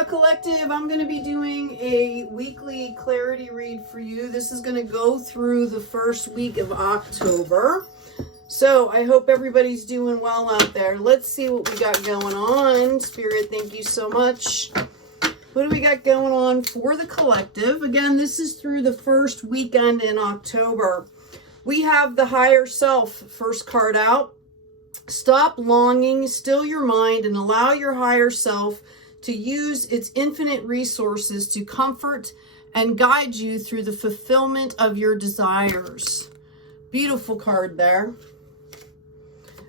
Now, collective, I'm going to be doing a weekly clarity read for you. This is going to go through the first week of October. So I hope everybody's doing well out there. Let's see what we got going on. Spirit, thank you so much. What do we got going on for the collective? Again, this is through the first weekend in October. We have the higher self, first card out. Stop longing, still your mind, and allow your higher self to use its infinite resources to comfort and guide you through the fulfillment of your desires. Beautiful card there.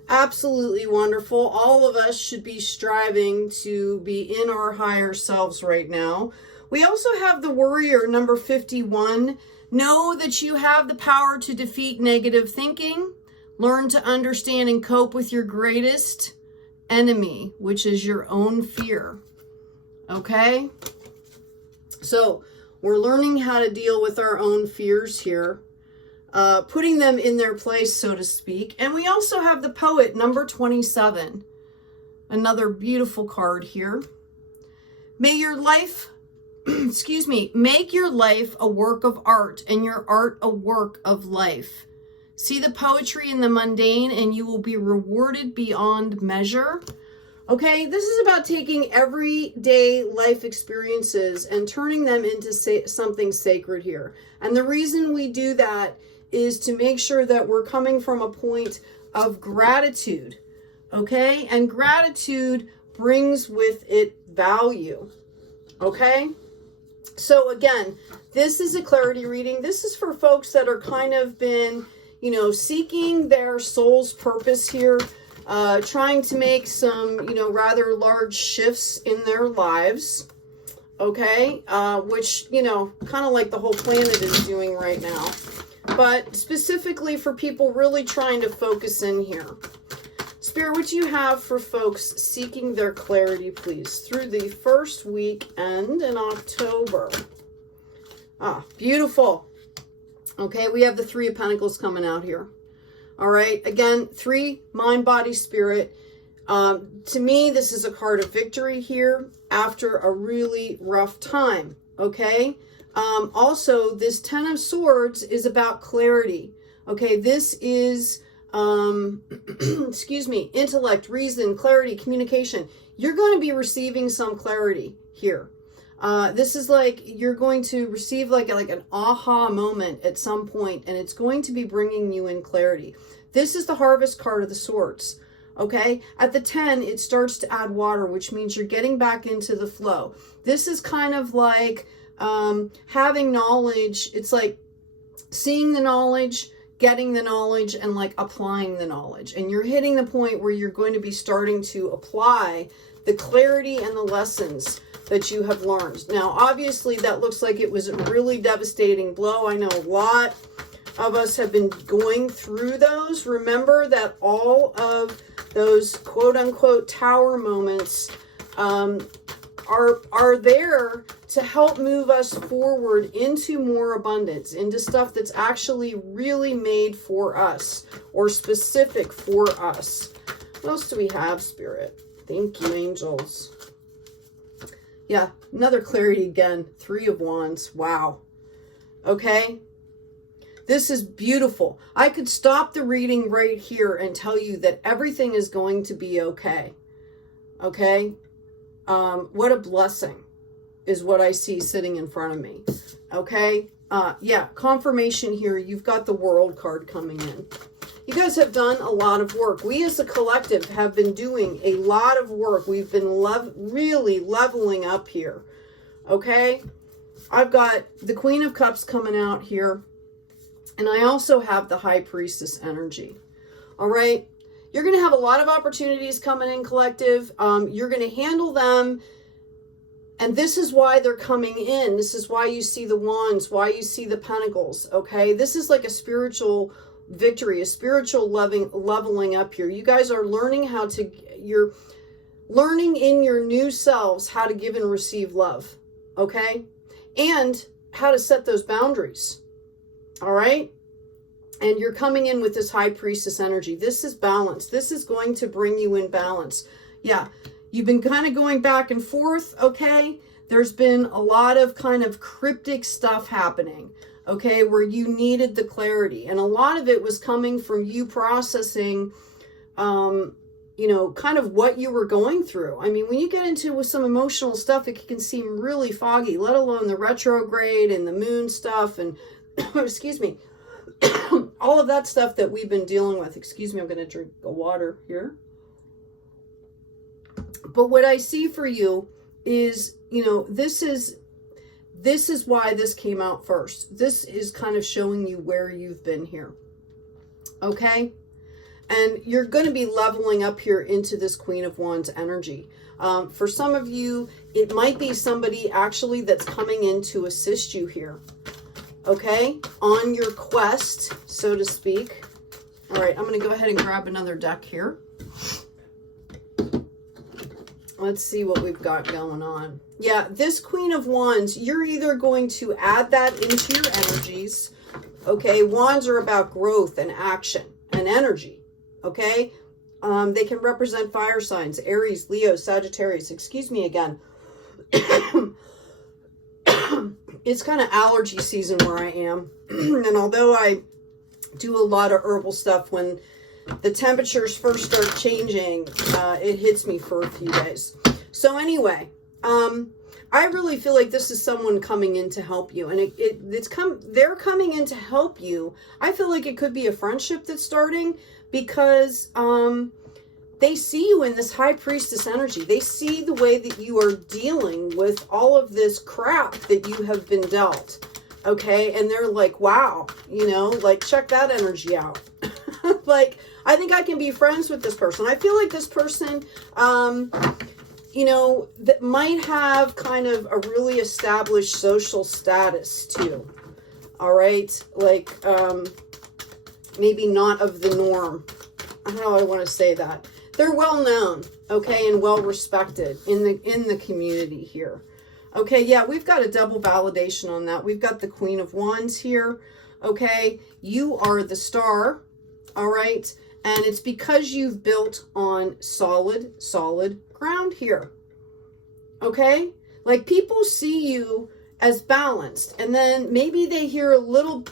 Absolutely wonderful. All of us should be striving to be in our higher selves right now. We also have the warrior, number 51. Know that you have the power to defeat negative thinking. Learn to understand and cope with your greatest enemy, which is your own fear. Okay? So we're learning how to deal with our own fears here. Putting them in their place, so to speak. And we also have the poet, number 27. Another beautiful card here. May your life, make your life a work of art and your art a work of life. See the poetry in the mundane and you will be rewarded beyond measure. Okay, this is about taking everyday life experiences and turning them into something sacred here. And the reason we do that is to make sure that we're coming from a point of gratitude, okay? And gratitude brings with it value, okay? So again, this is a clarity reading. This is for folks that are kind of been, seeking their soul's purpose here, trying to make some, rather large shifts in their lives, okay? Which, kind of like the whole planet is doing right now. But specifically for people really trying to focus in here. Spirit, what do you have for folks seeking their clarity, please, through the first weekend in October? Ah, beautiful. Okay, we have the Three of Pentacles coming out here. All right, again, 3, mind, body, spirit. To me, this is a card of victory here after a really rough time, okay? Also, this 10 of Swords is about clarity. Okay, this is, intellect, reason, clarity, communication. You're going to be receiving some clarity here. This is like you're going to receive like an aha moment at some point, and it's going to be bringing you in clarity. This is the Harvest card of the Swords. Okay, at the 10, it starts to add water, which means you're getting back into the flow. This is kind of like having knowledge. It's like seeing the knowledge, getting the knowledge, and like applying the knowledge. And you're hitting the point where you're going to be starting to apply the clarity and the lessons that you have learned. Now, obviously, that looks like it was a really devastating blow. I know a lot of us have been going through those. Remember that all of those quote-unquote tower moments are there to help move us forward into more abundance, into stuff that's actually really made for us or specific for us. What else do we have, Spirit? Thank you, angels. Yeah, another clarity again. 3 of Wands. Wow. Okay. This is beautiful. I could stop the reading right here and tell you that everything is going to be okay. Okay. What a blessing is what I see sitting in front of me. Okay. Yeah. Confirmation here. You've got the World card coming in. You guys have done a lot of work. We as a collective have been doing a lot of work. We've been really leveling up here. Okay. I've got the Queen of Cups coming out here. And I also have the High Priestess energy. All right. You're going to have a lot of opportunities coming in, collective. You're going to handle them. And this is why they're coming in. This is why you see the Wands, why you see the Pentacles. Okay. This is like a spiritual victory, a spiritual leveling up here. You guys are learning you're learning in your new selves how to give and receive love. Okay. And how to set those boundaries. All right. And you're coming in with this High Priestess energy. This is balance. This is going to bring you in balance. Yeah. You've been kind of going back and forth, okay? There's been a lot of kind of cryptic stuff happening, okay, where you needed the clarity. And a lot of it was coming from you processing, you know, kind of what you were going through. I mean, when you get into some emotional stuff, it can seem really foggy, let alone the retrograde and the moon stuff and, excuse me, all of that stuff that we've been dealing with. Excuse me, I'm going to drink a water here. But what I see for you is, you know, this is why this came out first. This is kind of showing you where you've been here. Okay? And you're going to be leveling up here into this Queen of Wands energy. For some of you, it might be somebody actually that's coming in to assist you here. Okay? On your quest, so to speak. All right, I'm going to go ahead and grab another deck here. Let's see what we've got going on. Yeah, this Queen of Wands, you're either going to add that into your energies. Okay, wands are about growth and action and energy. Okay, they can represent fire signs, Aries, Leo, Sagittarius. Excuse me again. It's kind of allergy season where I am. And although I do a lot of herbal stuff, when the temperatures first start changing, it hits me for a few days. So anyway, I really feel like this is someone coming in to help you, and they're coming in to help you. I feel like it could be a friendship that's starting because they see you in this high priestess energy. They see the way that you are dealing with all of this crap that you have been dealt. Okay, and they're like, wow, you know, like, check that energy out. Like, I think I can be friends with this person. I feel like this person, you know, that might have kind of a really established social status too. All right, like, maybe not of the norm. How do I want to say that? They're well known, okay, and well respected in the community here. Okay, yeah, we've got a double validation on that. We've got the Queen of Wands here. Okay, you are the star. All right, and it's because you've built on solid ground here. Okay, like, people see you as balanced, and then maybe they hear little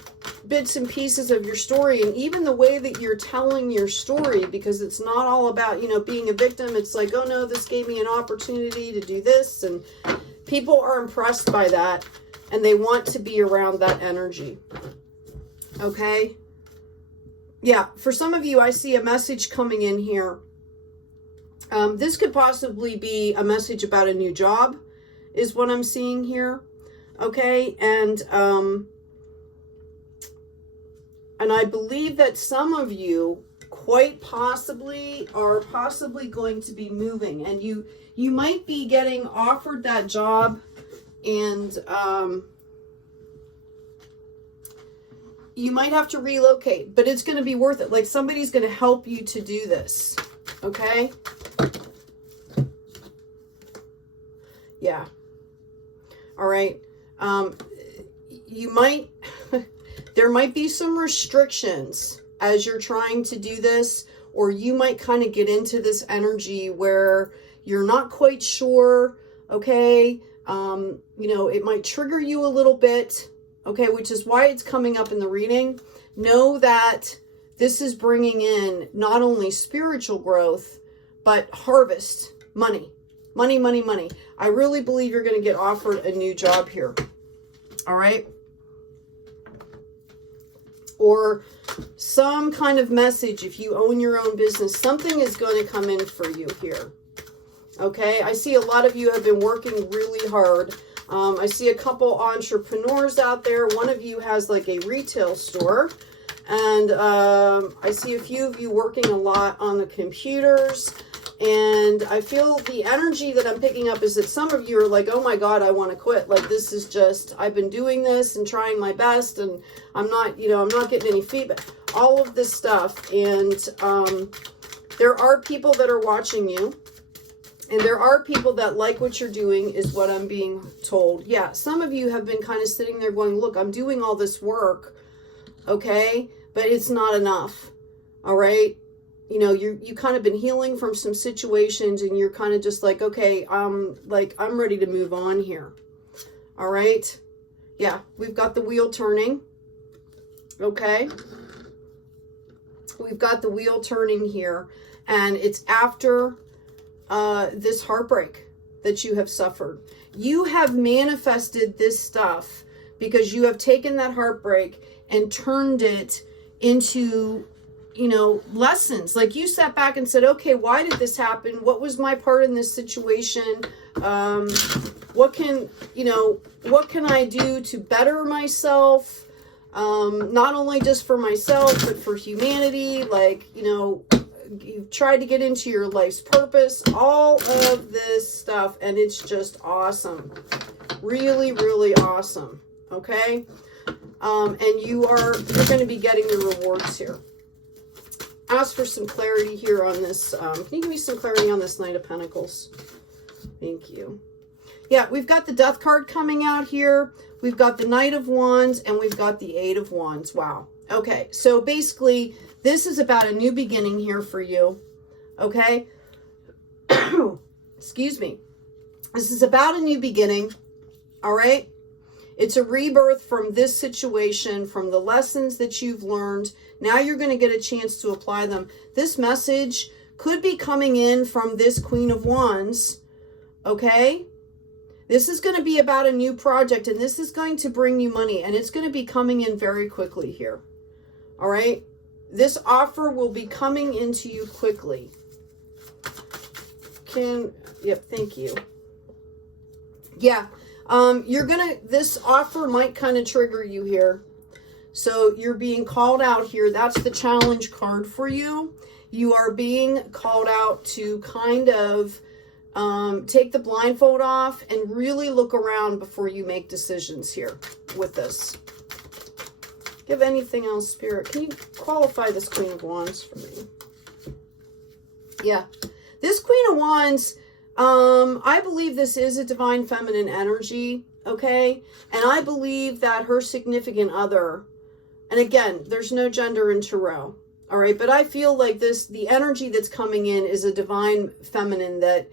bits and pieces of your story, and even the way that you're telling your story, because it's not all about, you know, being a victim. It's like, oh no, this gave me an opportunity to do this, and people are impressed by that, and they want to be around that energy. Okay, yeah, for some of you, I see a message coming in here. This could possibly be a message about a new job, is what I'm seeing here. Okay, and I believe that some of you quite possibly are going to be moving, and you might be getting offered that job, and you might have to relocate, but it's going to be worth it. Like, somebody's going to help you to do this. Okay. Yeah. All right. You might, there might be some restrictions as you're trying to do this, or you might kind of get into this energy where you're not quite sure. Okay. You know, it might trigger you a little bit. Okay. Which is why it's coming up in the reading. Know that this is bringing in not only spiritual growth, but harvest, money. Money. I really believe you're going to get offered a new job here. All right. Or some kind of message, if you own your own business, something is going to come in for you here. Okay. I see a lot of you have been working really hard. I see a couple entrepreneurs out there. One of you has like a retail store. And I see a few of you working a lot on the computers. And I feel the energy that I'm picking up is that some of you are like, oh my God, I want to quit. Like, this is just, I've been doing this and trying my best, and I'm not, you know, I'm not getting any feedback. All of this stuff. And there are people that are watching you. And there are people that like what you're doing, is what I'm being told. Yeah, some of you have been kind of sitting there going, look, I'm doing all this work, okay, but it's not enough, all right? you know, you kind of been healing from some situations, and you're kind of just like, okay, like I'm ready to move on here. All right. Yeah, we've got the wheel turning. Okay. We've got the wheel turning here, and it's after this heartbreak that you have suffered. You have manifested this stuff because you have taken that heartbreak and turned it into, you know, lessons. Like, you sat back and said, okay, why did this happen? What was my part in this situation? What can I do to better myself? Not only just for myself, but for humanity. Like, you know, you've tried to get into your life's purpose, all of this stuff, and it's just awesome. Really, really awesome. Okay. And you're going to be getting the rewards here. Ask for some clarity here on this. Can you give me some clarity on this Knight of Pentacles? Thank you. Yeah, we've got the Death card coming out here. We've got the Knight of Wands, and we've got the Eight of Wands. Wow. Okay, so basically, this is about a new beginning here for you. Okay? Excuse me. This is about a new beginning. All right? It's a rebirth from this situation, from the lessons that you've learned. Now you're going to get a chance to apply them. This message could be coming in from this Queen of Wands. Okay? This is going to be about a new project, and this is going to bring you money, and it's going to be coming in very quickly here. All right? This offer will be coming into you quickly. Yep, thank you. Yeah. This offer might kind of trigger you here. So you're being called out here. That's the challenge card for you. You are being called out to kind of take the blindfold off and really look around before you make decisions here with this. Give anything else, Spirit. Can you qualify this Queen of Wands for me? Yeah. This Queen of Wands, I believe this is a divine feminine energy, okay? And I believe that her significant other, and again, there's no gender in tarot, all right? But I feel like the energy that's coming in is a divine feminine that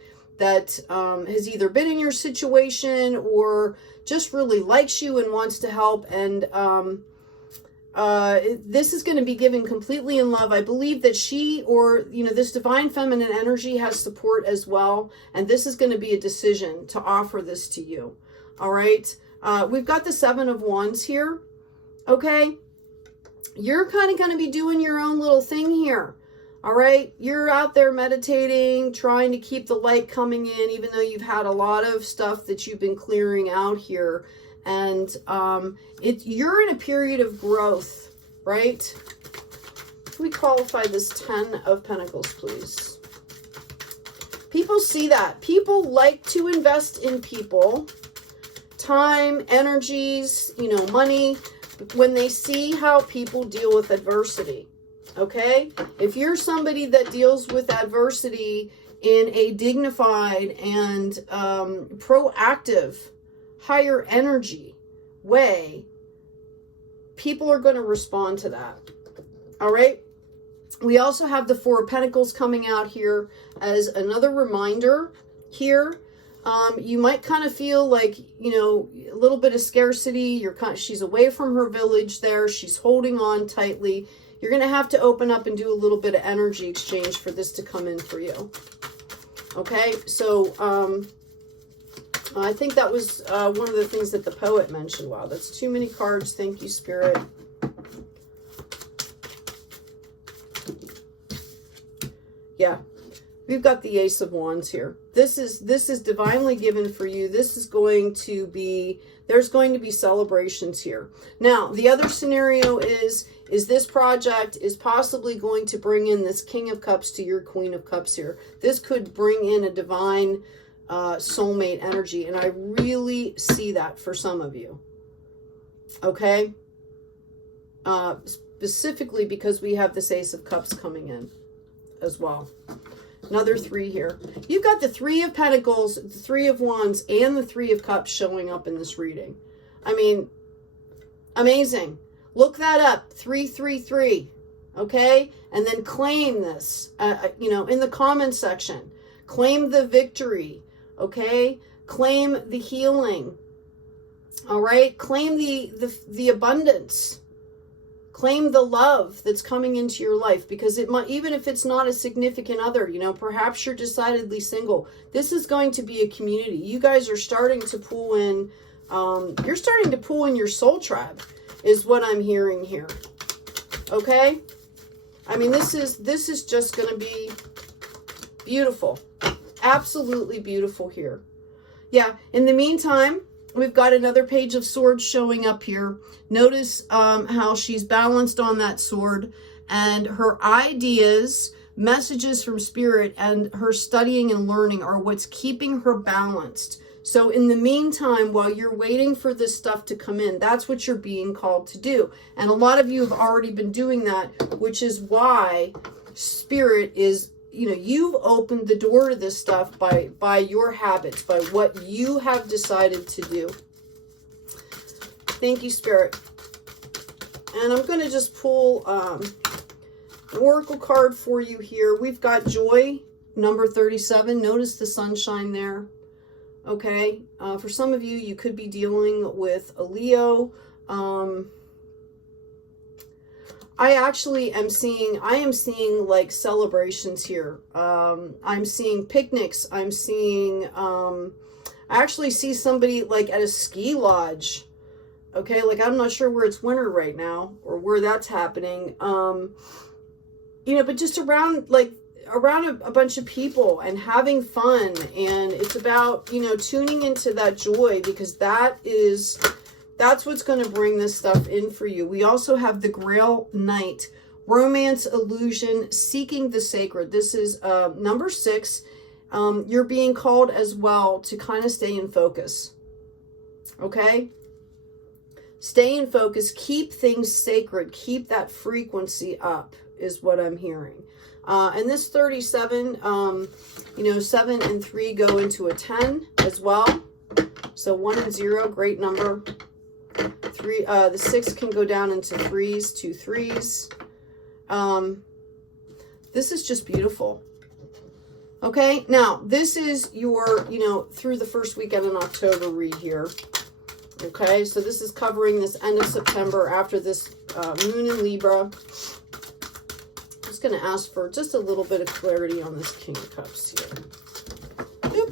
has either been in your situation or just really likes you and wants to help. And this is going to be given completely in love. I believe that she, or, you know, this divine feminine energy has support as well. And this is going to be a decision to offer this to you. All right. We've got the Seven of Wands here. Okay. You're kind of going to be doing your own little thing here. All right. You're out there meditating, trying to keep the light coming in, even though you've had a lot of stuff that you've been clearing out here. And you're in a period of growth, right? Can we qualify this 10 of Pentacles, please? People see that. People like to invest in people, time, energies, you know, money, when they see how people deal with adversity, okay? If you're somebody that deals with adversity in a dignified and proactive, higher energy way, people are going to respond to that. All right. We also have the Four of Pentacles coming out here as another reminder here. You might kind of feel like, you know, a little bit of scarcity. She's away from her village there. She's holding on tightly. You're going to have to open up and do a little bit of energy exchange for this to come in for you. Okay. So, I think that was one of the things that the poet mentioned. Wow, that's too many cards. Thank you, Spirit. Yeah, we've got the Ace of Wands here. This is divinely given for you. This is going to be, there's going to be celebrations here. Now, the other scenario is this project is possibly going to bring in this King of Cups to your Queen of Cups here. This could bring in a divine soulmate energy, and I really see that for some of you. Okay, specifically because we have this Ace of Cups coming in as well. Another 3 here. You've got the 3 of Pentacles, the 3 of Wands, and the 3 of Cups showing up in this reading. I mean, amazing. Look that up. 333. Okay? And then claim this, you know, in the comment section. Claim the victory. Okay? Claim the healing. All right? Claim the abundance. Claim the love that's coming into your life, because it might, even if it's not a significant other, you know, perhaps you're decidedly single. This is going to be a community. You guys are starting to pull in, you're starting to pull in your soul tribe, is what I'm hearing here. Okay? I mean, this is just going to be beautiful. Absolutely beautiful here. Yeah, in the meantime, we've got another page of swords showing up here. Notice how she's balanced on that sword, and her ideas, messages from spirit, and her studying and learning are what's keeping her balanced. So in the meantime, while you're waiting for this stuff to come in, that's what you're being called to do. And a lot of you have already been doing that, which is why spirit is, you know, you've opened the door to this stuff by your habits, by what you have decided to do. Thank you, Spirit. And I'm going to just pull an oracle card for you here. We've got joy, number 37. Notice the sunshine there. Okay. For some of you, you could be dealing with a Leo. I actually am seeing, like celebrations here. I'm seeing picnics. I'm seeing, I actually see somebody like at a ski lodge. Okay. Like, I'm not sure where it's winter right now or where that's happening. You know, but just around a bunch of people and having fun. And it's about, you know, tuning into that joy, because that's what's going to bring this stuff in for you. We also have the Grail Knight, romance, illusion, seeking the sacred. This is number 6. You're being called as well to kind of stay in focus. Okay? Stay in focus. Keep things sacred. Keep that frequency up is what I'm hearing. And this 37, you know, 7 and 3 go into a 10 as well. So 1 and 0, great number. 3, the 6 can go down into 3s, 2 3s. This is just beautiful. Okay, now this is your, you know, through the first weekend in October read here. Okay, so this is covering this end of September after this moon in Libra. I'm just going to ask for just a little bit of clarity on this King of Cups here. Yep.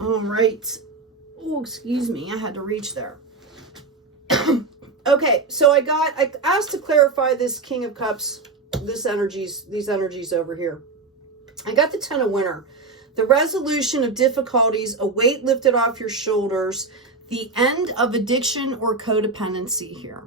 All right. Oh, excuse me. I had to reach there. Okay, so I asked to clarify this King of Cups, these energies over here. I got the 10 of Winter. The resolution of difficulties, a weight lifted off your shoulders, the end of addiction or codependency here.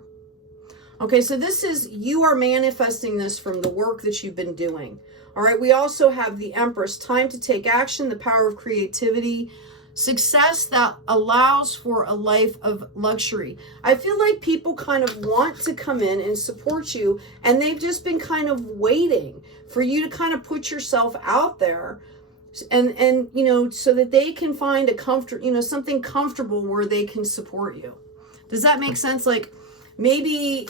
Okay, so this is, you are manifesting this from the work that you've been doing. All right, we also have the Empress, time to take action, the power of creativity, success that allows for a life of luxury. I feel like people kind of want to come in and support you, and they've just been kind of waiting for you to kind of put yourself out there, and you know, so that they can find a something comfortable where they can support you. Does that make sense? Like, maybe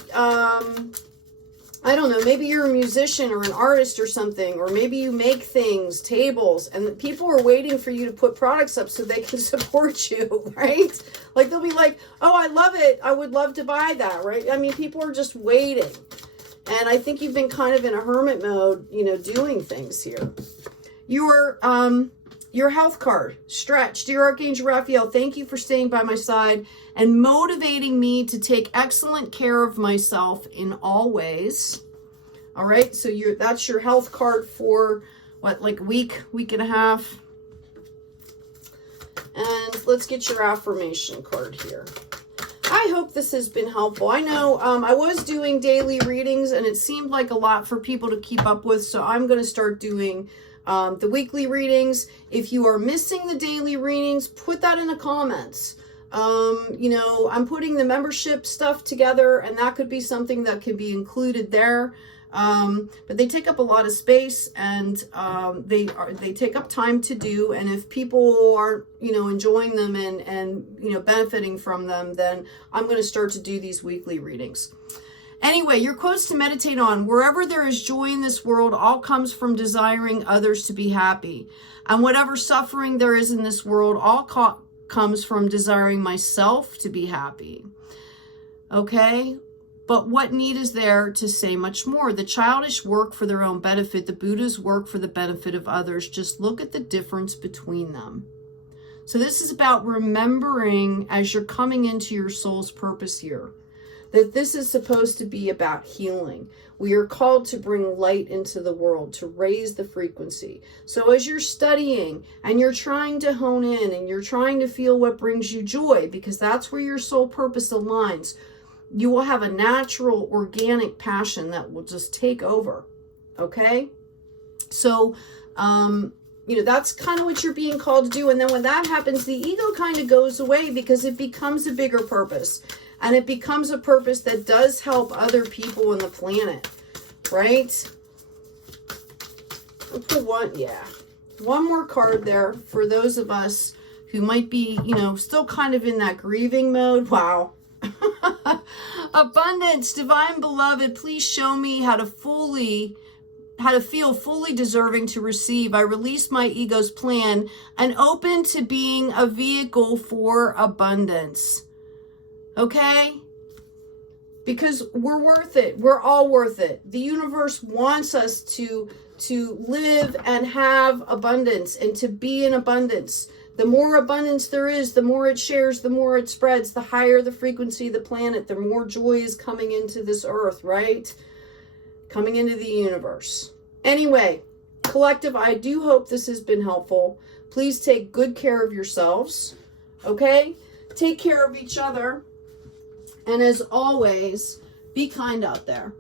I don't know, maybe you're a musician or an artist or something, or maybe you make things, tables, and people are waiting for you to put products up so they can support you, right? Like, they'll be like, oh, I love it, I would love to buy that, right? I mean, people are just waiting. And I think you've been kind of in a hermit mode, you know, doing things here. Your health card, Stretch. Dear Archangel Raphael, thank you for staying by my side and motivating me to take excellent care of myself in all ways. All right, so that's your health card for what, like a week and a half. And let's get your affirmation card here. I hope this has been helpful. I know I was doing daily readings and it seemed like a lot for people to keep up with, so I'm going to start doing the weekly readings. If you are missing the daily readings, put that in the comments. You know, I'm putting the membership stuff together, and that could be something that could be included there. But they take up a lot of space, and they take up time to do. And if people are, you know, enjoying them and you know, benefiting from them, then I'm going to start to do these weekly readings. Anyway, your quotes to meditate on. Wherever there is joy in this world, all comes from desiring others to be happy. And whatever suffering there is in this world, all comes from desiring myself to be happy. Okay? But what need is there to say much more? The childish work for their own benefit. The Buddhas work for the benefit of others. Just look at the difference between them. So this is about remembering as you're coming into your soul's purpose here, that this is supposed to be about healing. We are called to bring light into the world, to raise the frequency. So as you're studying and you're trying to hone in and you're trying to feel what brings you joy, because that's where your soul purpose aligns, you will have a natural, organic passion that will just take over. Okay? So, that's kind of what you're being called to do. And then when that happens, the ego kind of goes away because it becomes a bigger purpose. And it becomes a purpose that does help other people on the planet, right? I'll put one more card there for those of us who might be, still kind of in that grieving mode. Wow. Abundance, divine beloved, please show me how to feel fully deserving to receive. I release my ego's plan and open to being a vehicle for abundance. Okay? Because we're worth it. We're all worth it. The universe wants us to live and have abundance and to be in abundance. The more abundance there is, the more it shares, the more it spreads, the higher the frequency of the planet, the more joy is coming into this earth, right? Coming into the universe. Anyway, collective, I do hope this has been helpful. Please take good care of yourselves. Okay? Take care of each other. And as always, be kind out there.